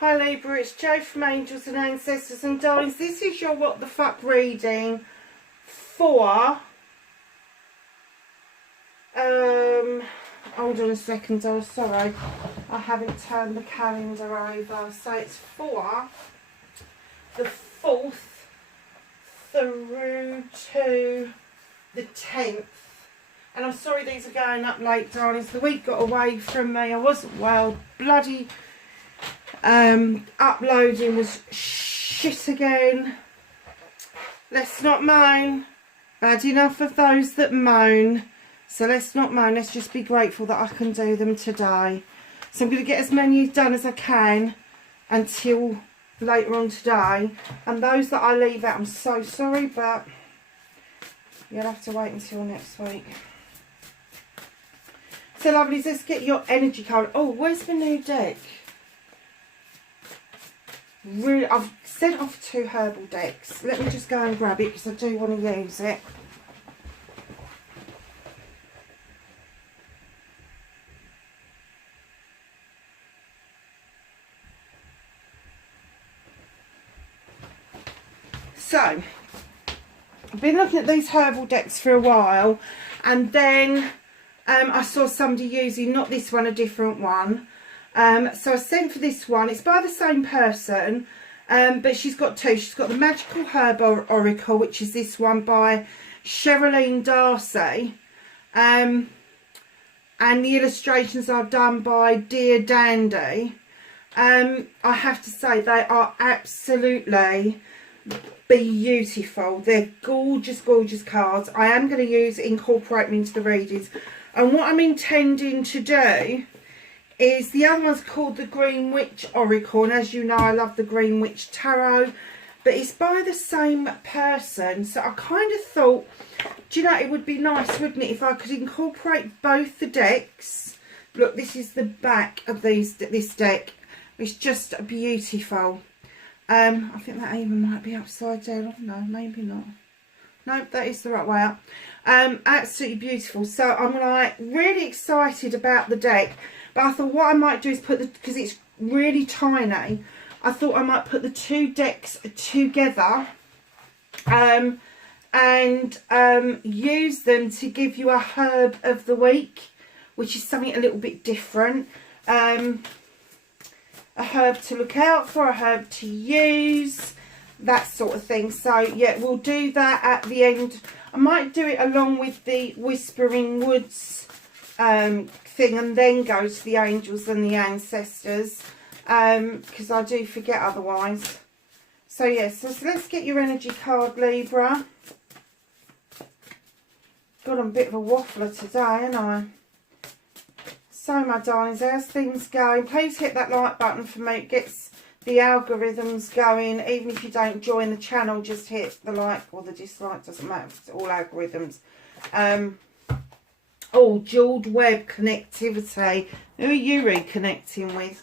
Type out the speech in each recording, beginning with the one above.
Hi Libra, it's Jo from Angels and Ancestors and Darlings. This is your What the Fuck reading for, hold on a second, oh sorry, I haven't turned the calendar over. So it's for the 4th through to the 10th. And I'm sorry these are going up late, darlings. The week got away from me. I wasn't well. Bloody uploading was shit again. Let's not moan. Bad enough of those that moan. So let's not moan. Let's just be grateful that I can do them today. So I'm going to get as many done as I can until later on today. And those that I leave out, I'm so sorry, but you'll have to wait until next week. So lovelies, let's get your energy card. Oh, where's the new deck? Really, I've sent off 2 herbal decks. Let me just go and grab it because I do want to use it. So, I've been looking at these herbal decks for a while, and then I saw somebody using, not this one, a different one. So I sent for this one. It's by the same person, but she's got 2. She's got the Magical Herb Oracle, which is this one by Sherilyn Darcy. And the illustrations are done by Dear Dandy. I have to say, they are absolutely beautiful. They're gorgeous, gorgeous cards. I am going to incorporate them into the readings. And what I'm intending to do is, the other one's called the Green Witch Oracle, and as you know, I love the Green Witch Tarot, but it's by the same person. So I kind of thought, do you know, it would be nice, wouldn't it, if I could incorporate both the decks. Look, this is the back of this deck. It's just beautiful. I think that even might be upside down. No, maybe not. Nope, that is the right way up. Absolutely beautiful. So I'm like really excited about the deck. But I thought what I might do is put the, because it's really tiny, I thought I might put the 2 decks together and use them to give you a herb of the week, which is something a little bit different. A herb to look out for, a herb to use, that sort of thing. So yeah, we'll do that at the end. I might do it along with the Whispering Woods thing, and then go to the angels and the ancestors, because I do forget otherwise. So yes, so let's get your energy card, Libra. God, I'm a bit of a waffler today, aren't I? So my darlings, how's things going? Please hit that like button for me. It gets the algorithms going. Even if you don't join the channel, just hit the like or the dislike, doesn't matter, it's all algorithms. Oh, jeweled web connectivity. Who are you reconnecting with?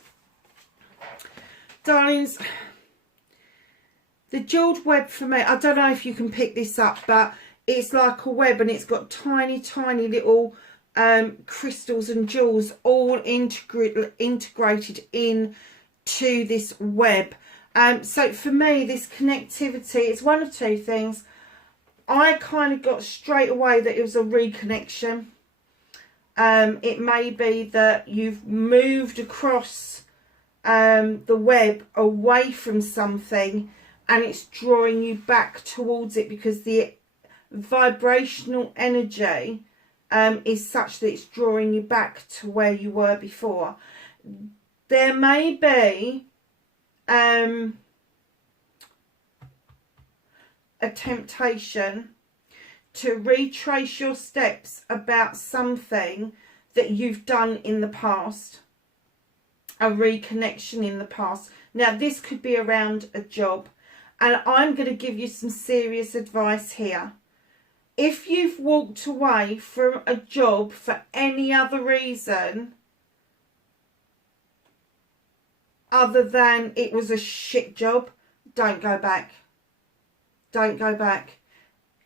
Darlings, the jeweled web for me, I don't know if you can pick this up, but it's like a web, and it's got tiny, tiny little crystals and jewels all integrated into this web. So for me, this connectivity, it's one of 2 things. I kind of got straight away that it was a reconnection. It may be that you've moved across the web away from something, and it's drawing you back towards it, because the vibrational energy is such that it's drawing you back to where you were before. There may be a temptation to retrace your steps about something that you've done in the past, a reconnection in the past. Now this could be around a job, and I'm going to give you some serious advice here. If you've walked away from a job for any other reason other than it was a shit job, don't go back. Don't go back.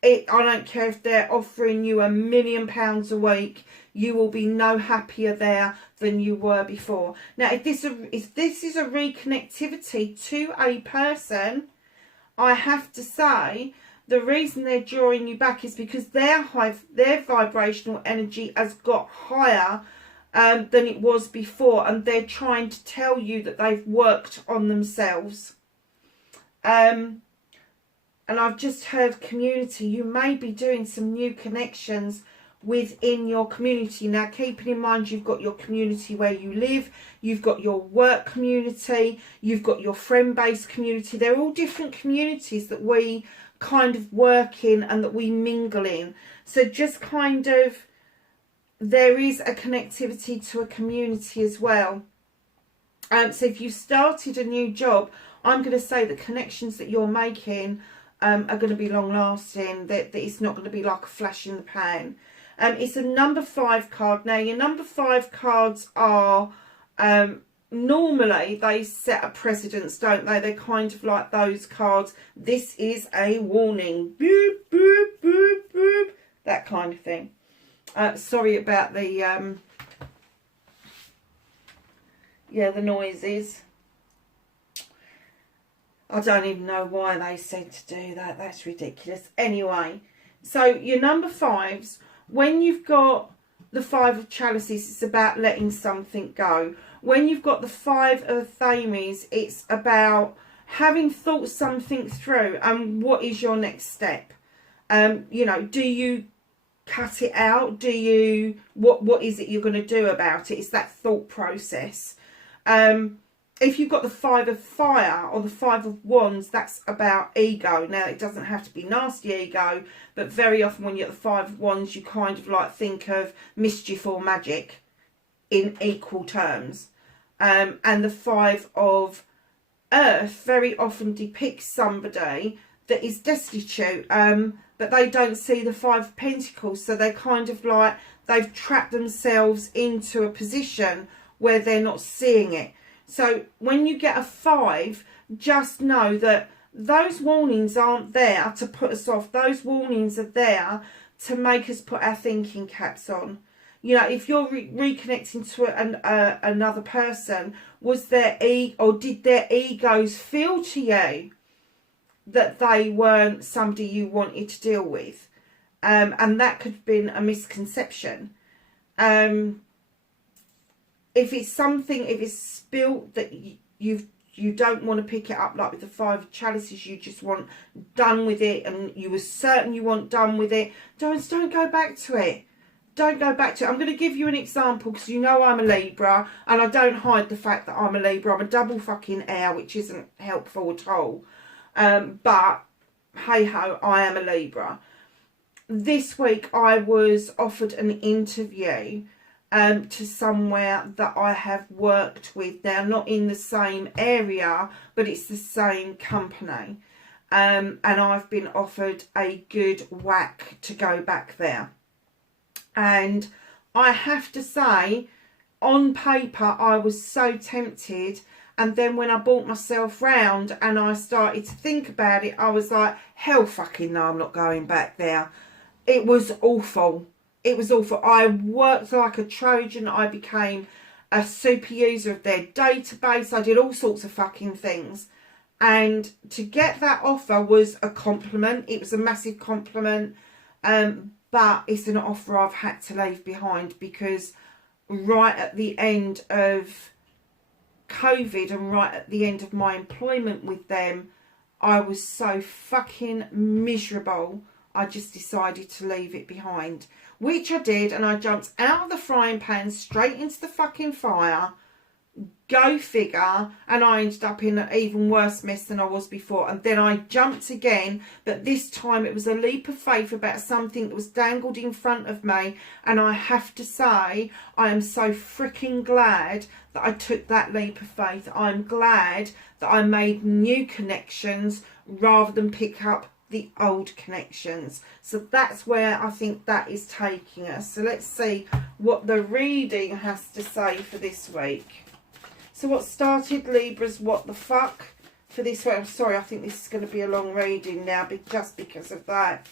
I don't care if they're offering you £1 million a week, you will be no happier there than you were before. Now, if this is a reconnectivity to a person, I have to say the reason they're drawing you back is because their vibrational energy has got higher than it was before, and they're trying to tell you that they've worked on themselves. And I've just heard community. You may be doing some new connections within your community. Now, keeping in mind, you've got your community where you live, you've got your work community, you've got your friend-based community. They're all different communities that we kind of work in and that we mingle in. So just kind of, there is a connectivity to a community as well. So if you started a new job, I'm going to say the connections that you're making are going to be long lasting, that it's not going to be like a flash in the pan. It's a number 5 card. Now, your number 5 cards are, normally they set a precedence, don't they? They're kind of like those cards. This is a warning. Boop, boop, boop, boop. That kind of thing. Sorry about the, the noises. I don't even know why they said to do that. That's ridiculous. Anyway, so your number 5s, when you've got the 5 of chalices, it's about letting something go. When you've got the 5 of thames, it's about having thought something through and what is your next step. You know, do you cut it out? Do you, what is it you're going to do about it? It's that thought process. If you've got the 5 of fire or the 5 of wands, that's about ego. Now, it doesn't have to be nasty ego, but very often when you're at the 5 of wands, you kind of like think of mischief or magic in equal terms. And the 5 of earth very often depicts somebody that is destitute, but they don't see the 5 of pentacles. So they're kind of like, they've trapped themselves into a position where they're not seeing it. So when you get a 5, just know that those warnings aren't there to put us off. Those warnings are there to make us put our thinking caps on. You know, if you're reconnecting to another person, was their did their egos feel to you that they weren't somebody you wanted to deal with? And that could have been a misconception. If it's something, if it's spilt that you don't want to pick it up, like with the 5 of chalices, you just want done with it, and you were certain you want done with it, don't go back to it. Don't go back to it. I'm going to give you an example, because you know I'm a Libra, and I don't hide the fact that I'm a Libra. I'm a double fucking air, which isn't helpful at all. But hey ho, I am a Libra. This week I was offered an interview to somewhere that I have worked with. Now, not in the same area, but it's the same company. And I've been offered a good whack to go back there. And I have to say, on paper, I was so tempted. And then when I brought myself round and I started to think about it, I was like, hell fucking no, I'm not going back there. It was awful. It was awful. I worked like a Trojan. I became a super user of their database. I did all sorts of fucking things. And to get that offer was a compliment. It was a massive compliment. But it's an offer I've had to leave behind, because right at the end of COVID and right at the end of my employment with them, I was so fucking miserable. I just decided to leave it behind. Which I did, and I jumped out of the frying pan straight into the fucking fire. Go figure. And I ended up in an even worse mess than I was before. And then I jumped again, but this time it was a leap of faith about something that was dangled in front of me. And I have to say, I am so freaking glad that I took that leap of faith. I'm glad that I made new connections rather than pick up the old connections. So that's where I think that is taking us. So let's see what the reading has to say for this week. So what started Libra's what the fuck for this week? I'm sorry, I think this is going to be a long reading now, just because of that.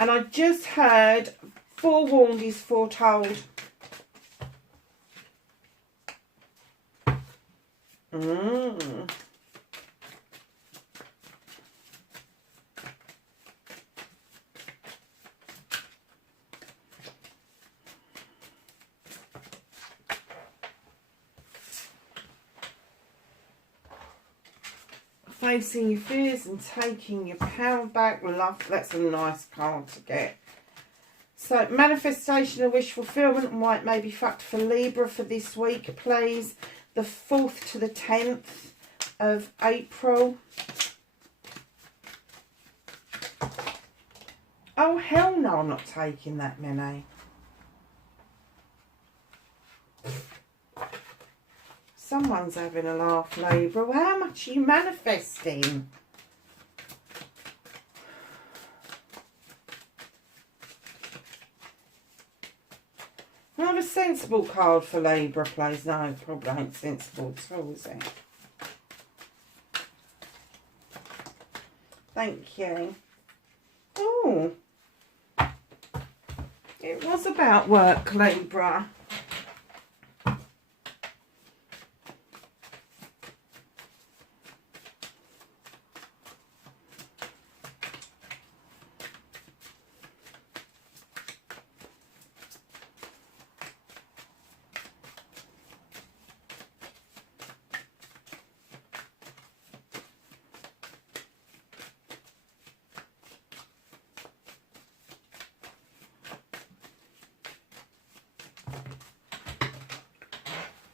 And I just heard forewarned is foretold. Facing your fears and taking your power back. Love, that's a nice card to get. So, manifestation and wish fulfillment might maybe factor for Libra for this week, please. The 4th to the 10th of April. Oh, hell no, I'm not taking that many. Someone's having a laugh, Libra. Well, how much are you manifesting? Not a sensible card for Libra, please. No, probably ain't sensible at all, is it? Thank you. Oh. It was about work, Libra.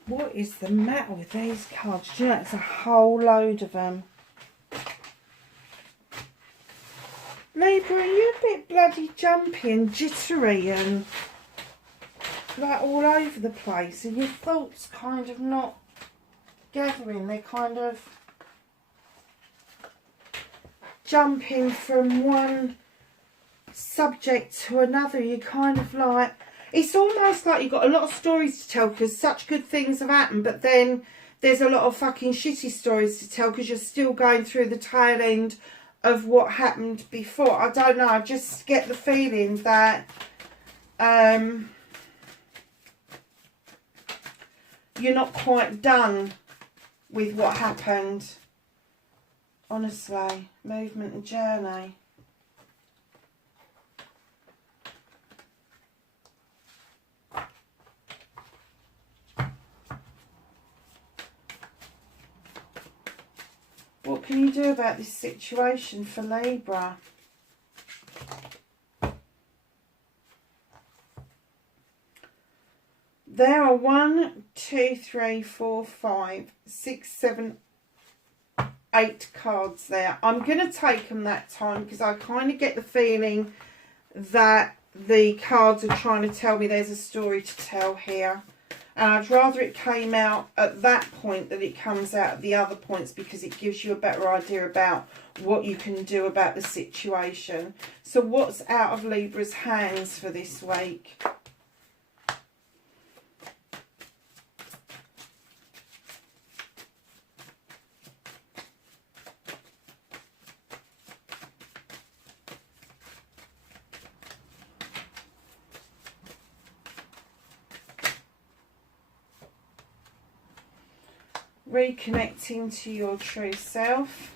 What is the matter with these cards? Do you know, it's a whole load of them. Libra, are you a bit bloody jumpy and jittery and like all over the place? And your thoughts kind of not gathering. They're kind of jumping from one subject to another. You're kind of like... It's almost like you've got a lot of stories to tell because such good things have happened, but then there's a lot of fucking shitty stories to tell because you're still going through the tail end of what happened before. I don't know, I just get the feeling that you're not quite done with what happened. Honestly, movement and journey. What can you do about this situation for Libra? There are 1, 2, 3, 4, 5, 6, 7, 8 cards there. I'm going to take them that time because I kind of get the feeling that the cards are trying to tell me there's a story to tell here. And I'd rather it came out at that point than it comes out at the other points because it gives you a better idea about what you can do about the situation. So what's out of Libra's hands for this week? Reconnecting to your true self.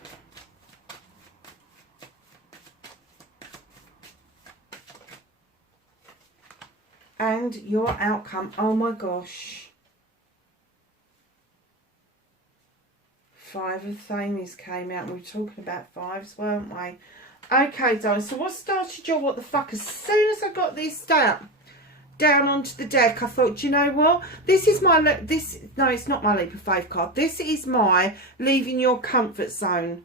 And your outcome. Oh my gosh. 5 of Thames came out and we were talking about 5s, weren't we? Okay, darling. So what started your what the fuck? As soon as I got this down onto the deck, I thought, do you know what, this is my no, it's not my leap of faith card, this is my leaving your comfort zone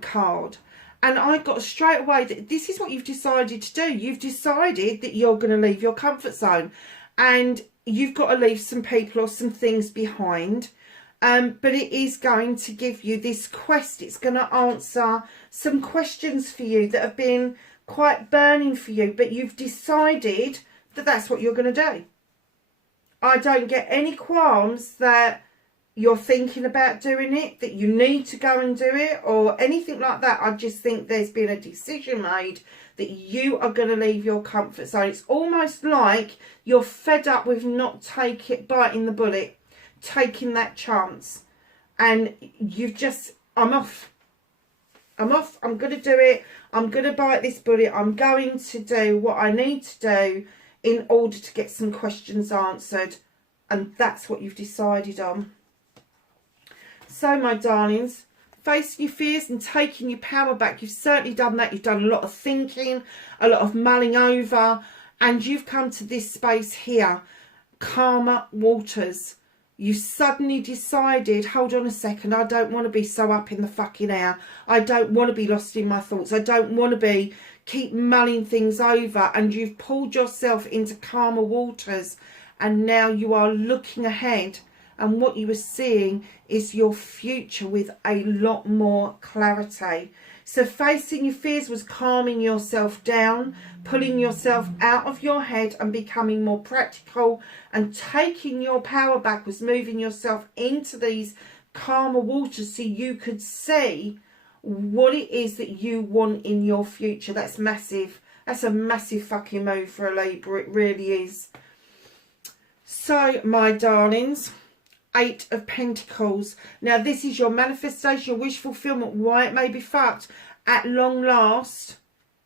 card. And I got straight away that this is what you've decided to do. You've decided that you're going to leave your comfort zone and you've got to leave some people or some things behind, but it is going to give you this quest. It's going to answer some questions for you that have been quite burning for you, but you've decided that's what you're going to do. I don't get any qualms that you're thinking about doing it, that you need to go and do it, or anything like that. I just think there's been a decision made that you are going to leave your comfort zone. It's almost like you're fed up with not biting the bullet, taking that chance, and you've just, I'm off, I'm going to do it, I'm going to bite this bullet, I'm going to do what I need to do in order to get some questions answered. And that's what you've decided on. So, my darlings, facing your fears and taking your power back. You've certainly done that. You've done a lot of thinking, a lot of mulling over, and you've come to this space here. Calmer waters. You suddenly decided, hold on a second, I don't want to be so up in the fucking air. I don't want to be lost in my thoughts. I don't want to keep mulling things over. And you've pulled yourself into calmer waters. And now you are looking ahead, and what you are seeing is your future with a lot more clarity. So facing your fears was calming yourself down, pulling yourself out of your head and becoming more practical, and taking your power back was moving yourself into these calmer waters so you could see what it is that you want in your future. That's massive. That's a massive fucking move for a Libra. It really is. So, my darlings, 8 of Pentacles. Now, this is your manifestation, your wish fulfillment, why it may be fucked. At long last,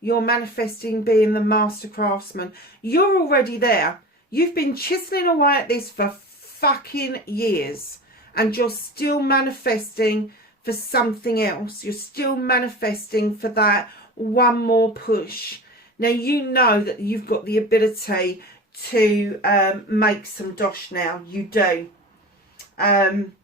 you're manifesting being the master craftsman. You're already there. You've been chiseling away at this for fucking years. And you're still manifesting for something else. You're still manifesting for that one more push. Now, you know that you've got the ability to make some dosh now. You do. And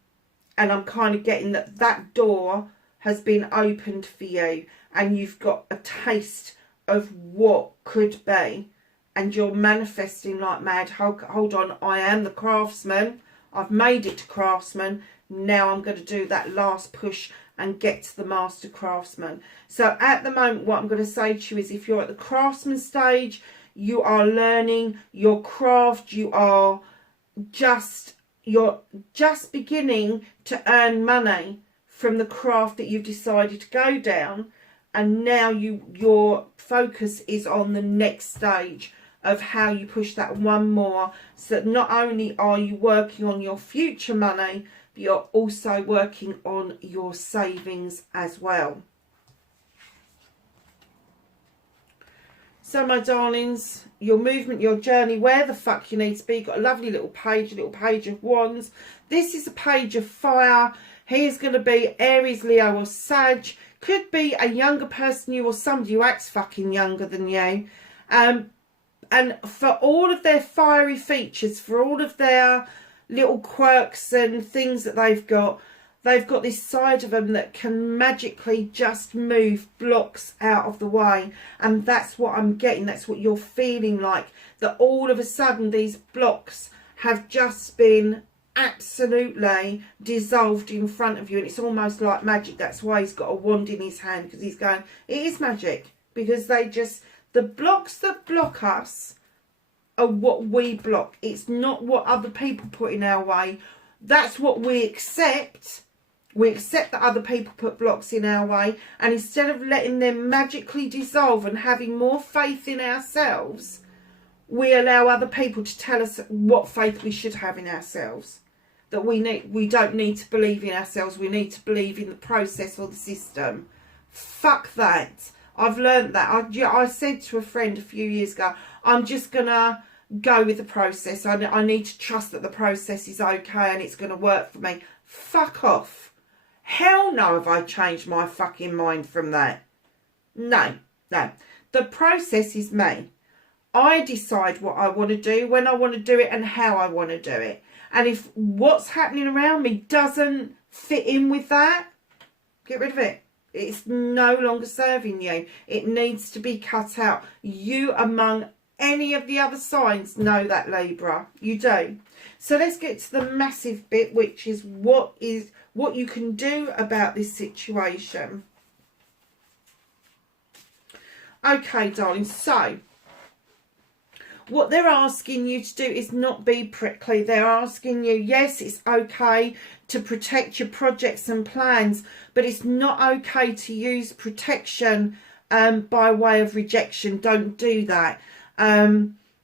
I'm kind of getting that door has been opened for you, and you've got a taste of what could be, and you're manifesting like mad. Hold on, I am the craftsman. I've made it to craftsman. Now I'm going to do that last push and get to the master craftsman. So at the moment, what I'm going to say to you is, if you're at the craftsman stage, you are learning your craft, you're just beginning to earn money from the craft that you've decided to go down, and now your focus is on the next stage of how you push that one more, so that not only are you working on your future money, but you're also working on your savings as well. So, my darlings, your movement, your journey, where the fuck you need to be. You've got a lovely little page of wands. This is a page of fire. Here's going to be Aries, Leo or Sag. Could be a younger person, you, or somebody who acts fucking younger than you. And for all of their fiery features, for all of their little quirks and things that they've got this side of them that can magically just move blocks out of the way. And that's what I'm getting. That's what you're feeling like. That all of a sudden these blocks have just been absolutely dissolved in front of you. And it's almost like magic. That's why he's got a wand in his hand, because he's going, it is magic. Because the blocks that block us are what we block. It's not what other people put in our way. That's what we accept. We accept that other people put blocks in our way, and instead of letting them magically dissolve and having more faith in ourselves, we allow other people to tell us what faith we should have in ourselves. That we don't need to believe in ourselves, we need to believe in the process or the system. Fuck that. I've learned that. I said to a friend a few years ago, I'm just going to go with the process. I need to trust that the process is okay and it's going to work for me. Fuck off. Hell no have I changed my fucking mind from that. No. The process is me. I decide what I want to do, when I want to do it, and how I want to do it. And if what's happening around me doesn't fit in with that, get rid of it. It's no longer serving you. It needs to be cut out. You, among any of the other signs, know that, Libra. You do. So let's get to the massive bit, which is what you can do about this situation. Okay, darling. So what they're asking you to do is not be prickly. They're asking you, yes, it's okay to protect your projects and plans, but it's not okay to use protection by way of rejection. Don't do that.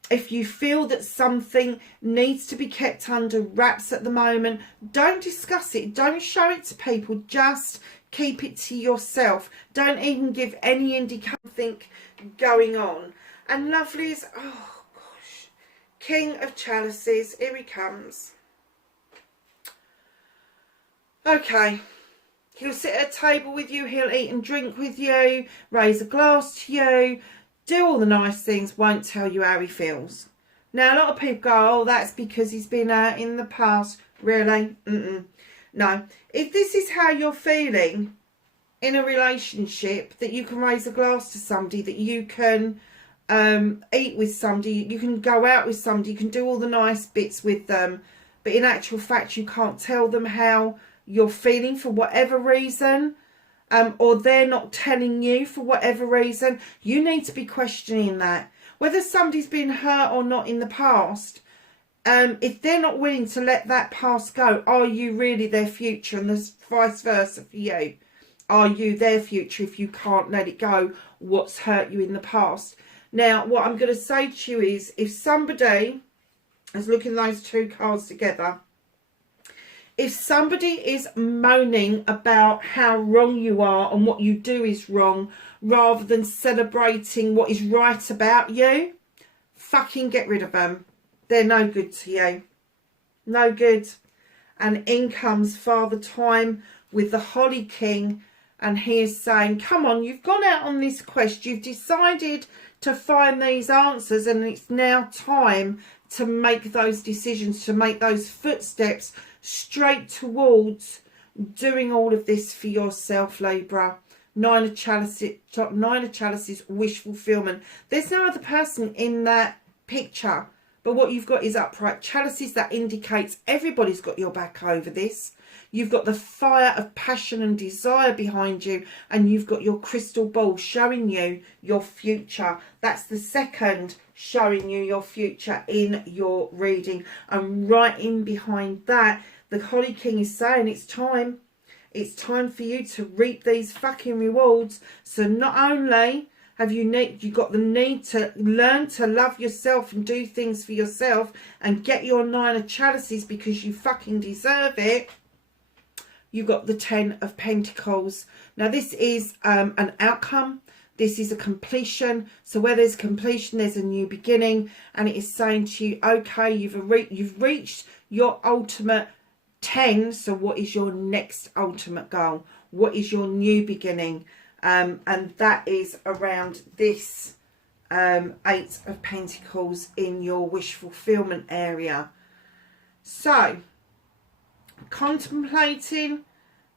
If you feel that something needs to be kept under wraps at the moment, don't discuss it. Don't show it to people. Just keep it to yourself. Don't even give any indication going on. And lovelies, oh gosh, King of Chalices, here he comes. Okay, he'll sit at a table with you, he'll eat and drink with you, raise a glass to you, do all the nice things, won't tell you how he feels. Now, a lot of people go, oh, that's because he's been in the past. Really? No. If this is how you're feeling in a relationship, that you can raise a glass to somebody, that you can eat with somebody, you can go out with somebody, you can do all the nice bits with them, but in actual fact, you can't tell them how you're feeling for whatever reason, or they're not telling you for whatever reason, you need to be questioning that. Whether somebody's been hurt or not in the past, if they're not willing to let that past go, are you really their future? And there's vice versa for you. Are you their future if you can't let it go, what's hurt you in the past? Now, what I'm going to say to you is, if somebody is looking at those two cards together, if somebody is moaning about how wrong you are and what you do is wrong, rather than celebrating what is right about you, fucking get rid of them. They're no good to you. No good. And in comes Father Time with the Holly King, and he is saying, come on, you've gone out on this quest, you've decided to find these answers, and it's now time to make those decisions, to make those footsteps straight towards doing all of this for yourself, Libra. Nine of Chalices, wish fulfillment. There's no other person in that picture, but what you've got is upright chalices. That indicates everybody's got your back over this. You've got the fire of passion and desire behind you, and you've got your crystal ball showing you your future. That's the second showing you your future in your reading. And right in behind that, the Holly King is saying it's time. It's time for you to reap these fucking rewards. So not only have you got the need to learn to love yourself and do things for yourself and get your Nine of Chalices because you fucking deserve it, you've got the Ten of Pentacles. Now this is an outcome. This is a completion. So where there's completion, there's a new beginning. And it is saying to you, okay, you've reached your ultimate 10. So what is your next ultimate goal? What is your new beginning? And that is around this Eight of Pentacles in your wish fulfillment area. So, contemplating,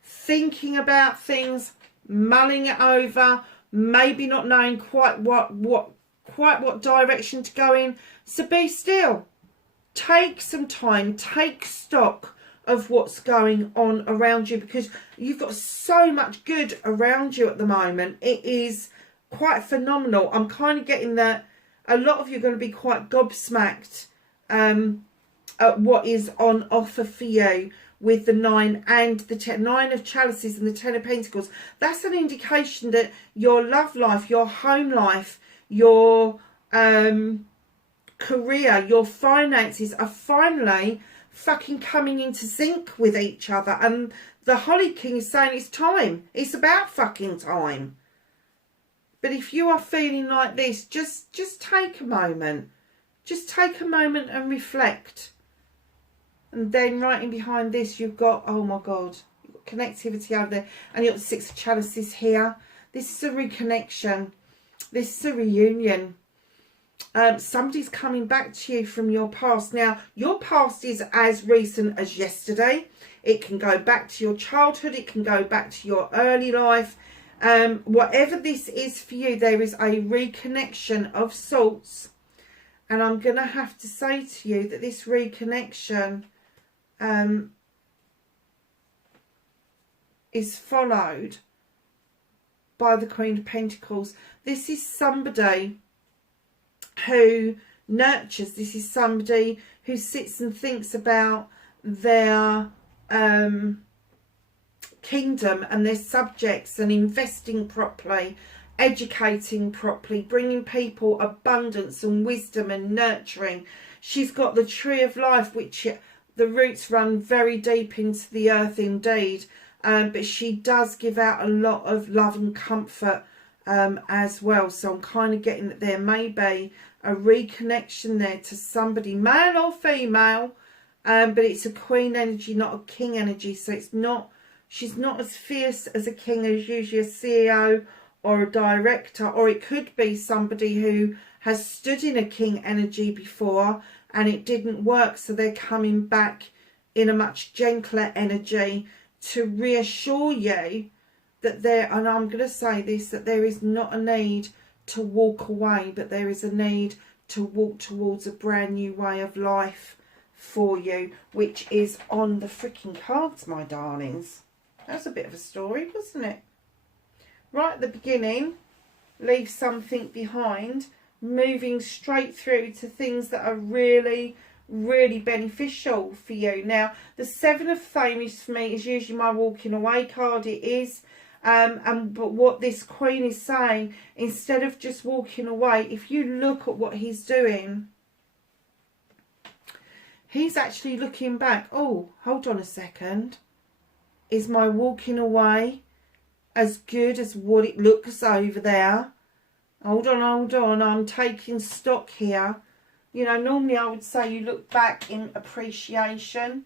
thinking about things, mulling it over, maybe not knowing quite what direction to go in. So be still. Take some time, take stock of what's going on around you, because you've got so much good around you at the moment. It is quite phenomenal. I'm kind of getting that a lot of you are going to be quite gobsmacked at what is on offer for you with the 9 and the 10. 9 of Chalices and the 10 of Pentacles. That's an indication that your love life, your home life, your career, your finances are finally fucking coming into sync with each other. And the Holly King is saying it's time. It's about fucking time. But if you are feeling like this, just take a moment. Just take a moment and reflect. And then right in behind this, you've got, oh my God, you've got connectivity over there. And you've got the 6 of Chalices here. This is a reconnection. This is a reunion. Somebody's coming back to you from your past. Now, your past is as recent as yesterday. It can go back to your childhood. It can go back to your early life. Whatever this is for you, there is a reconnection of sorts. And I'm going to have to say to you that this reconnection is followed by the Queen of Pentacles. This is somebody who nurtures. This is somebody who sits and thinks about their kingdom and their subjects and investing properly, educating properly, bringing people abundance and wisdom and nurturing. She's got the tree of life, which the roots run very deep into the earth indeed, but she does give out a lot of love and comfort as well. So I'm kind of getting that there may be a reconnection there to somebody, male or female, but it's a queen energy, not a king energy. So it's not, she's not as fierce as a king, as usually a CEO or a director, or it could be somebody who has stood in a king energy before and it didn't work, so they're coming back in a much gentler energy to reassure you that there, and I'm going to say this, that there is not a need to walk away, but there is a need to walk towards a brand new way of life for you, which is on the freaking cards, my darlings. That's a bit of a story, wasn't it? Right at the beginning, leave something behind, moving straight through to things that are really, really beneficial for you. Now, the Seven of Flames for me is usually my walking away card. It is. But what this Queen is saying, instead of just walking away, if you look at what he's doing, he's actually looking back. Oh, hold on a second. Is my walking away as good as what it looks over there? Hold on, I'm taking stock here. You know, normally I would say you look back in appreciation,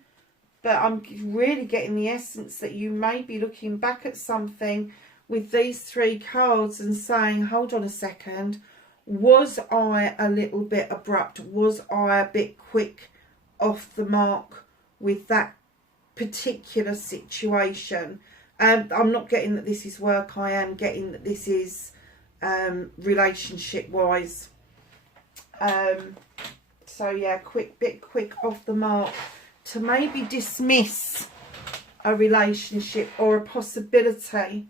but I'm really getting the essence that you may be looking back at something with these three cards and saying, hold on a second, was I a little bit abrupt? Was I a bit quick off the mark with that particular situation? I'm not getting that this is work. I am getting that this is relationship wise. So yeah, bit quick off the mark to maybe dismiss a relationship or a possibility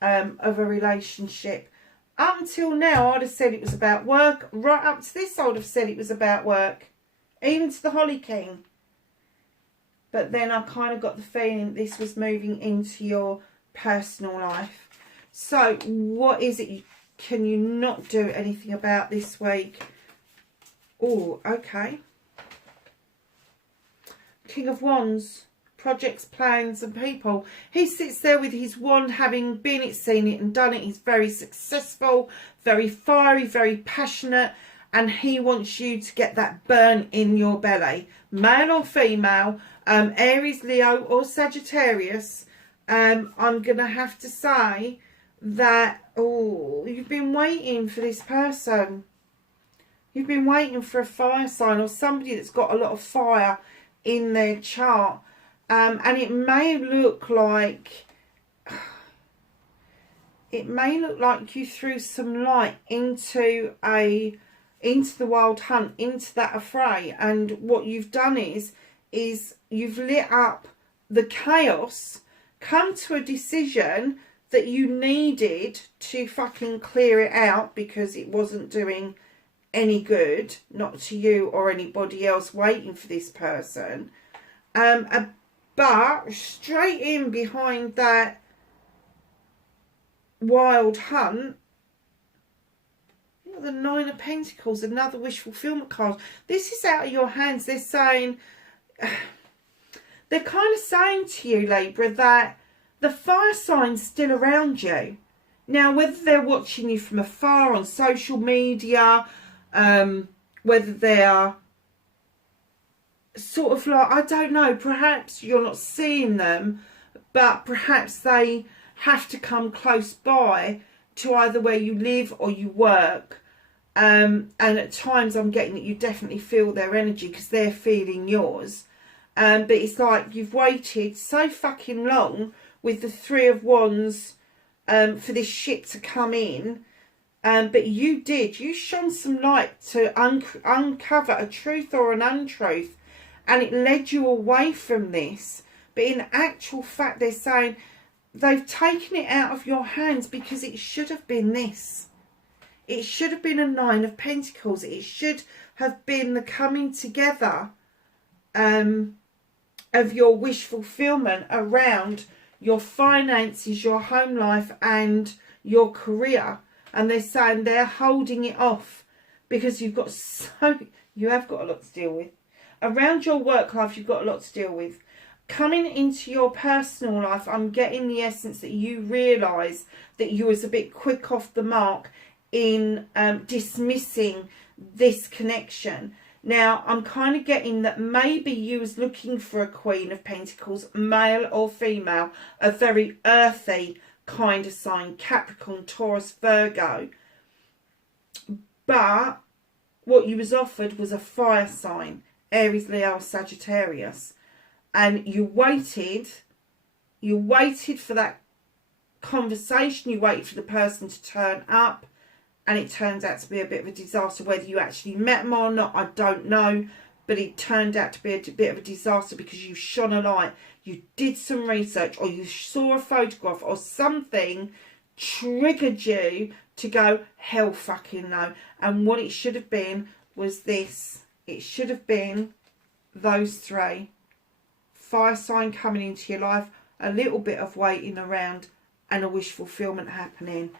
of a relationship. Up until now, I'd have said it was about work. Right up to this, I would have said it was about work, even to the Holly King. But then I kind of got the feeling this was moving into your personal life. So what is it? Can you not do anything about this week? Oh, okay. King of Wands, projects, plans and people. He sits there with his wand, having been it, seen it and done it. He's very successful, very fiery, very passionate, and he wants you to get that burn in your belly. Male or female, Aries, Leo or Sagittarius. I'm going to have to say that, oh, you've been waiting for this person. You've been waiting for a fire sign or somebody that's got a lot of fire in their chart. And it may look like you threw some light into the wild hunt, into that affray, and what you've done is you've lit up the chaos, come to a decision that you needed to fucking clear it out because it wasn't doing any good, not to you or anybody else waiting for this person. But straight in behind that wild hunt, the Nine of Pentacles, another wish fulfillment card. This is out of your hands. They're saying, they're kind of saying to you, Libra, that the fire sign's still around you. Now, whether they're watching you from afar on social media, whether they're sort of like, I don't know, perhaps you're not seeing them, but perhaps they have to come close by to either where you live or you work. And at times I'm getting that you definitely feel their energy because they're feeling yours. But it's like you've waited so fucking long with the Three of Wands for this shit to come in. But you shone some light to uncover a truth or an untruth, and it led you away from this. But in actual fact, they're saying they've taken it out of your hands because it should have been this. It should have been a Nine of Pentacles. It should have been the coming together of your wish fulfillment around your finances, your home life and your career. And they're saying they're holding it off because you have got a lot to deal with. Around your work life, you've got a lot to deal with. Coming into your personal life, I'm getting the essence that you realise that you was a bit quick off the mark in dismissing this connection. Now, I'm kind of getting that maybe you was looking for a Queen of Pentacles, male or female, a very earthy kind of sign, Capricorn, Taurus, Virgo. But what you was offered was a fire sign, Aries, Leo, Sagittarius. And you waited for that conversation, you waited for the person to turn up, and it turns out to be a bit of a disaster. Whether you actually met them or not, I don't know, but it turned out to be a bit of a disaster because you shone a light, you did some research, or you saw a photograph or something triggered you to go, hell fucking no. And what it should have been was this. It should have been those three. Fire sign coming into your life, a little bit of waiting around, and a wish fulfillment happening.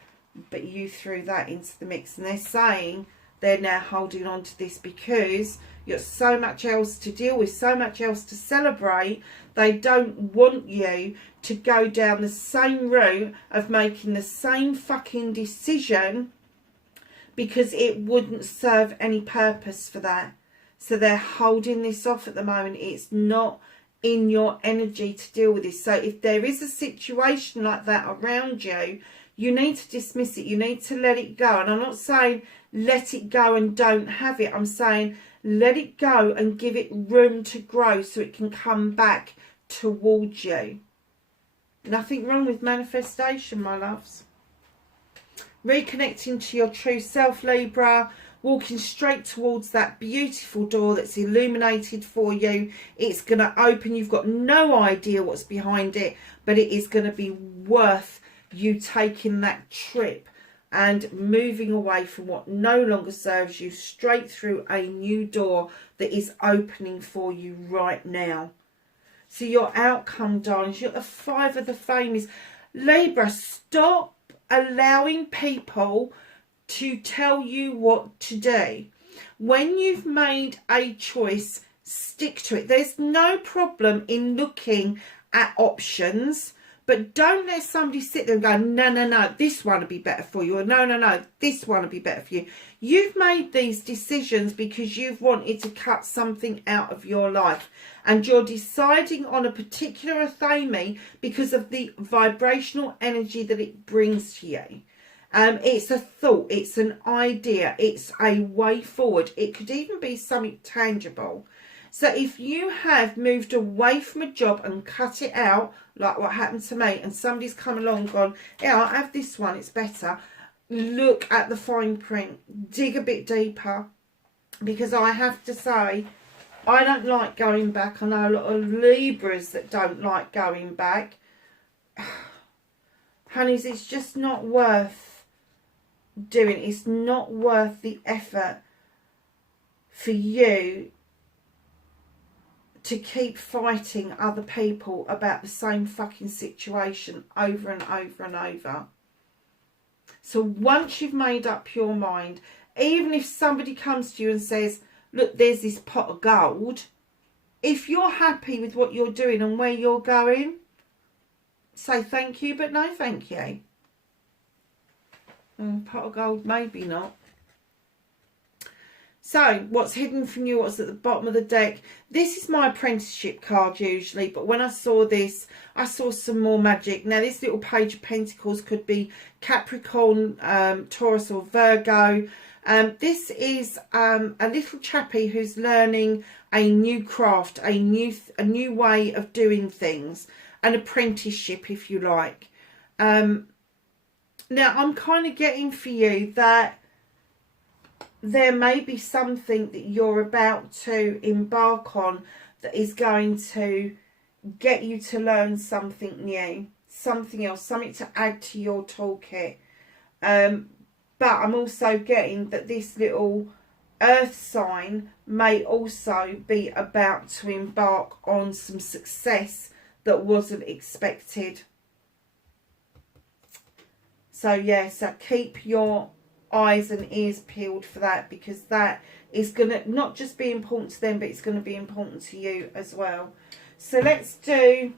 But you threw that into the mix, and they're saying they're now holding on to this because you've got so much else to deal with, so much else to celebrate. They don't want you to go down the same route of making the same fucking decision because it wouldn't serve any purpose for that. So they're holding this off at the moment. It's not in your energy to deal with this. So if there is a situation like that around you, you need to dismiss it. You need to let it go. And I'm not saying let it go and don't have it. I'm saying let it go and give it room to grow so it can come back towards you. Nothing wrong with manifestation, my loves. Reconnecting to your true self, Libra. Walking straight towards that beautiful door that's illuminated for you. It's going to open. You've got no idea what's behind it, but it is going to be worth you taking that trip and moving away from what no longer serves you, straight through a new door that is opening for you right now. So your outcome, darlings, you're the Five of the Fame is Libra. Stop allowing people to tell you what to do. When you've made a choice, stick to it. There's no problem in looking at options, but don't let somebody sit there and go, no, no, no, this one will be better for you, or no, no, no, this one will be better for you. You've made these decisions because you've wanted to cut something out of your life, and you're deciding on a particular theme because of the vibrational energy that it brings to you. It's a thought, it's an idea, it's a way forward. It could even be something tangible. So if you have moved away from a job and cut it out, like what happened to me, and somebody's come along and gone, yeah, I'll have this one, it's better. Look at the fine print, dig a bit deeper, because I have to say, I don't like going back. I know a lot of Libras that don't like going back. Honeys, it's just not worth doing. It's not worth the effort for you to keep fighting other people about the same fucking situation over and over and over. So once you've made up your mind, even if somebody comes to you and says, look, there's this pot of gold, if you're happy with what you're doing and where you're going, say thank you, but no thank you. Pot of gold, maybe not. So, what's hidden from you, what's at the bottom of the deck? This is my apprenticeship card usually, but when I saw this, I saw some more magic. Now, this little Page of Pentacles could be Capricorn, Taurus or Virgo. This is a little chappie who's learning a new craft, a new way of doing things, an apprenticeship, if you like. Now, I'm kind of getting for you that there may be something that you're about to embark on that is going to get you to learn something new, something else, something to add to your toolkit. But But I'm also getting that this little earth sign may also be about to embark on some success that wasn't expected. So yeah, so keep your eyes and ears peeled for that, because that is going to not just be important to them, but it's going to be important to you as well. So let's do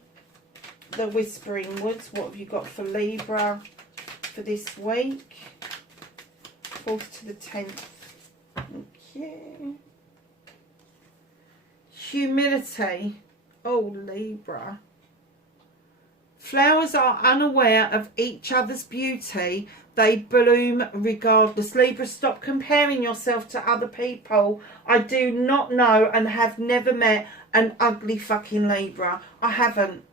the Whispering Woods. What have you got for Libra for this week? 4th to the 10th. Okay. Humility. Oh, Libra. Flowers are unaware of each other's beauty. They bloom regardless. Libra, stop comparing yourself to other people. I do not know and have never met an ugly fucking Libra. I haven't.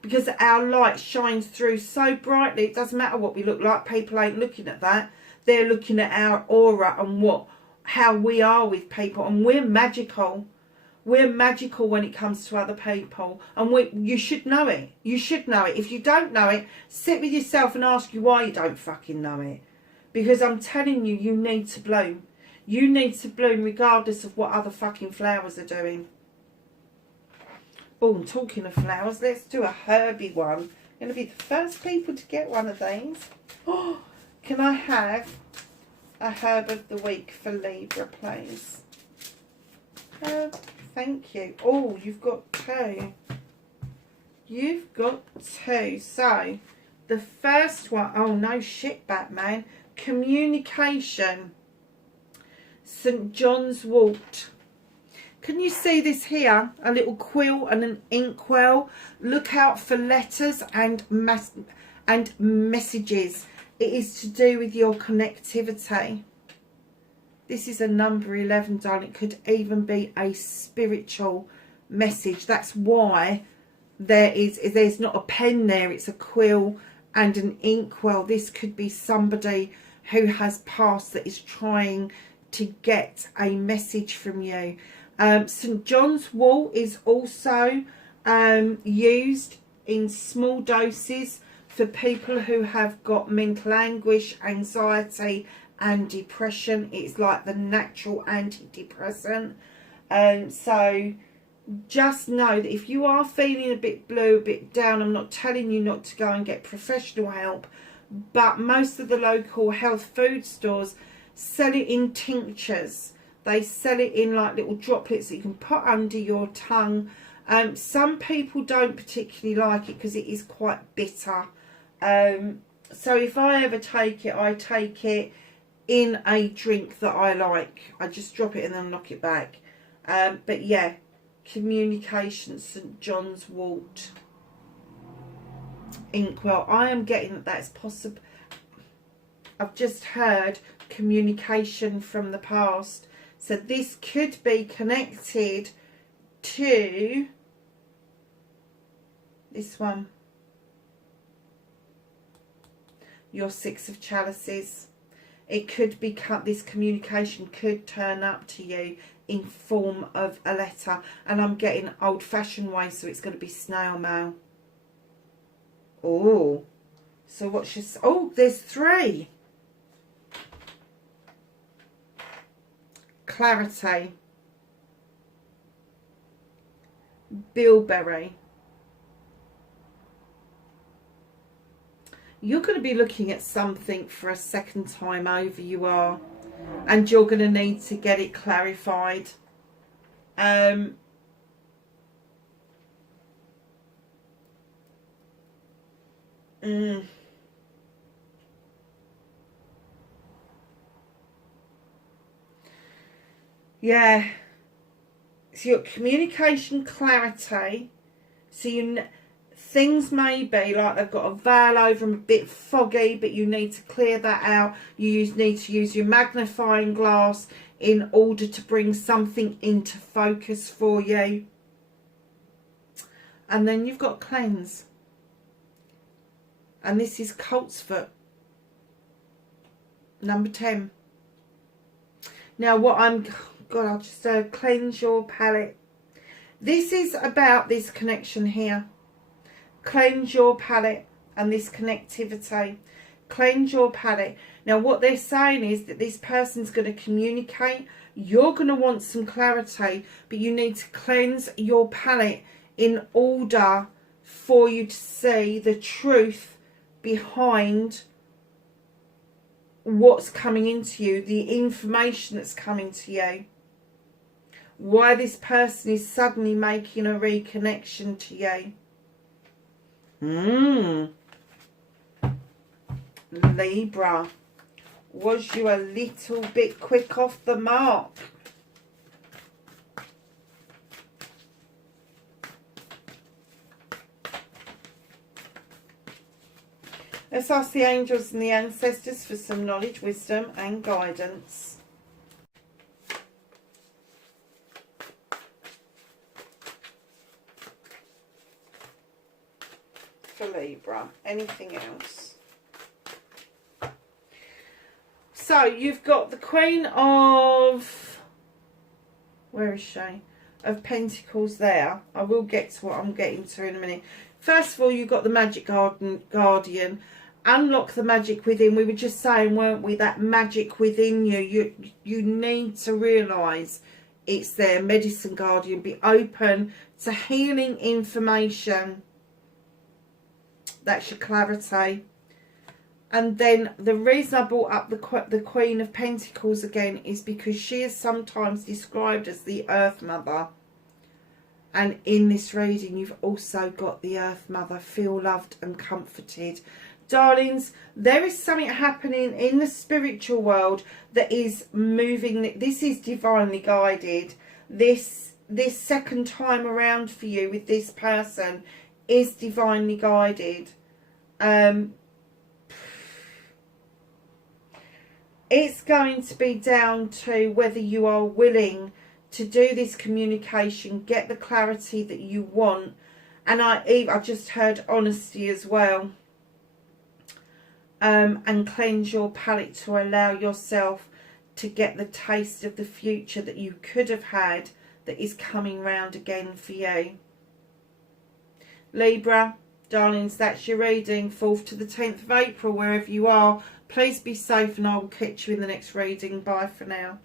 Because our light shines through so brightly. It doesn't matter what we look like. People ain't looking at that. They're looking at our aura and how we are with people. And we're magical. We're magical when it comes to other people, and you should know it. You should know it. If you don't know it, sit with yourself and ask you why you don't fucking know it. Because I'm telling you, you need to bloom. You need to bloom regardless of what other fucking flowers are doing. Oh, and talking of flowers, let's do a herby one. I'm going to be the first people to get one of these. Oh, can I have a herb of the week for Libra, please? Herb. Thank you. Oh, you've got 2. You've got 2. So, the first one, oh no shit, Batman. Communication. St. John's Wort. Can you see this here? A little quill and an inkwell. Look out for letters and messages. It is to do with your connectivity. This is a number 11, darling. It could even be a spiritual message. That's why there's not a pen there. It's a quill and an inkwell. This could be somebody who has passed that is trying to get a message from you. St. John's Wort is also used in small doses for people who have got mental anguish, anxiety, and depression. It's like the natural antidepressant. So just know that if you are feeling a bit blue, a bit down, I'm not telling you not to go and get professional help, but most of the local health food stores sell it in tinctures. They sell it in like little droplets that you can put under your tongue. Some people don't particularly like it because it is quite bitter. So if I ever take it, I take it in a drink that I like. I just drop it and then knock it back. But yeah, communication, St. John's Wort, inkwell. I am getting that that's possible. I've just heard communication from the past. So this could be connected to this one. Your 6 of Chalices. It could be this communication could turn up to you in form of a letter. And I'm getting old-fashioned way, so it's going to be snail mail. Oh. So what's your... Oh, there's 3. Clarity. Bilberry. You're going to be looking at something for a second time over, you are. And you're going to need to get it clarified. Yeah. So your communication clarity. So things may be like they've got a veil over them, a bit foggy, but you need to clear that out. You need to use your magnifying glass in order to bring something into focus for you. And then you've got cleanse. And this is Coltsfoot. Number 10. Now what I'm... God, I'll just cleanse your palette. This is about this connection here. Cleanse your palette and this connectivity. Cleanse your palate. Now what they're saying is that this person's going to communicate. You're going to want some clarity, but you need to cleanse your palate in order for you to see the truth behind what's coming into you, the information that's coming to you. Why this person is suddenly making a reconnection to you. Libra, was you a little bit quick off the mark? Let's ask the angels and the ancestors for some knowledge, wisdom and guidance. For Libra. Anything else? So you've got the Queen of... where is she? Of Pentacles there. I will get to what I'm getting to in a minute. First of all, you've got the Magic Guardian. Unlock the magic within. We were just saying, weren't we, that magic within you. You need to realise it's there. Medicine Guardian. Be open to healing information. That's your clarity. And then the reason I brought up the Queen of Pentacles again is because she is sometimes described as the Earth Mother. And in this reading, you've also got the Earth Mother. Feel loved and comforted. Darlings, there is something happening in the spiritual world that is moving. This is divinely guided. This second time around for you with this person is divinely guided. It's going to be down to whether you are willing to do this communication, get the clarity that you want. And I just heard honesty as well. And cleanse your palate to allow yourself to get the taste of the future that you could have had that is coming round again for you. Libra, darlings, that's your reading, 4th to the 10th of April, wherever you are. Please be safe and I will catch you in the next reading. Bye for now.